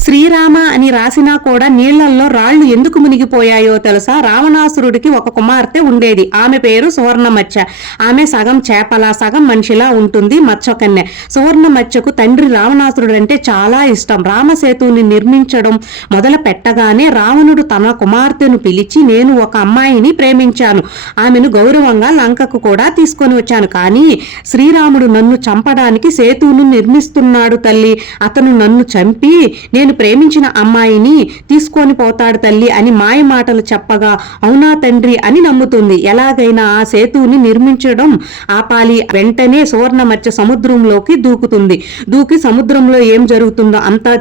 శ్రీరామ అని రాసినా కూడా నీళ్ళల్లో రాళ్ళు ఎందుకు మునిగిపోయాయో తెలుసా? రావణాసురుడికి ఒక కుమార్తె ఉండేది. ఆమె పేరు సువర్ణమచ్చ. ఆమె సగం చేపలా సగం మనిషిలా ఉంటుంది మచ్చకన్య సువర్ణమచ్చకు తండ్రి రావణాసురుడు అంటే చాలా ఇష్టం. రామసేతుని నిర్మించడం మొదలు పెట్టగానే రావణుడు తన కుమార్తెను పిలిచి నేను ఒక అమ్మాయిని ప్రేమించాను. ఆమెను గౌరవంగా లంకకు కూడా తీసుకొని వచ్చాను. కానీ శ్రీరాముడు నన్ను చంపడానికి సేతువును నిర్మిస్తున్నాడు తల్లి. అతను నన్ను చంపి నేను ప్రేమించిన అమ్మాయిని తీసుకొని పోతాడు తల్లి అని మాయ మాటలు చెప్పగా అవునా తండ్రి అని నమ్ముతుంది. ఎలాగైనా ఆ సేతువుని నిర్మించడం ఆపాలి. వెంటనే సువర్ణమత్య సముద్రంలోకి దూకుతుంది. దూకి సముద్రంలో ఏం జరుగుతుందో అంతా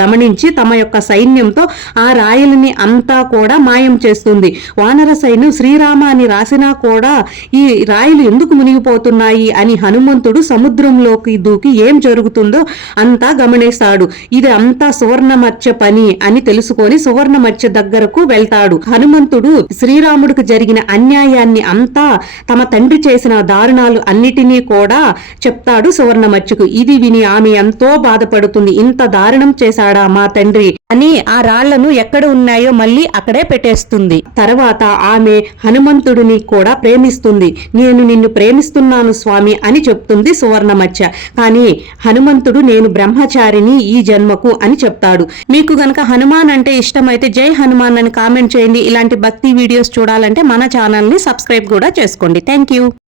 గమనించి తమ యొక్క సైన్యంతో ఆ రాయలని అంతా కూడా మాయం చేస్తుంది. వానర సైన్యం శ్రీరామ అని రాసినా కూడా ఈ రాయలు ఎందుకు మునిగిపోతున్నాయి అని హనుమంతుడు సముద్రంలోకి దూకి ఏం జరుగుతుందో అంతా గమనిస్తాడు. ఇది అంతా సువర్ణమచ్చ పని అని తెలుసుకొని సువర్ణమచ్చ దగ్గరకు వెళ్తాడు. హనుమంతుడు శ్రీరాముడికి జరిగిన అన్యాయాన్ని అంతా తమ తండ్రి చేసిన దారుణాలు అన్నిటినీ కూడా చెప్తాడు సువర్ణమచ్చకు ఇది విని ఆమె ఎంతో బాధపడుతుంది. ఇంత దారుణం చేశాడా మా తండ్రి అని ఆ రాళ్ళను ఎక్కడ ఉన్నాయో మళ్ళీ అక్కడే పెట్టేస్తుంది. తర్వాత ఆమె హనుమంతుడిని కూడా ప్రేమిస్తుంది. నేను నిన్ను ప్రేమిస్తున్నాను స్వామి అని చెప్తుంది సువర్ణమచ్చ కానీ హనుమంతుడు నేను బ్రహ్మచారిని ఈ జన్మకు అని చెప్తాడు. మీకు గనక హనుమాన్ అంటే ఇష్టమైతే జై హనుమాన్ అని కామెంట్ చేయండి. ఇలాంటి భక్తి వీడియోస్ చూడాలంటే మన ఛానల్ని సబ్స్క్రైబ్ కూడా చేసుకోండి. Thank you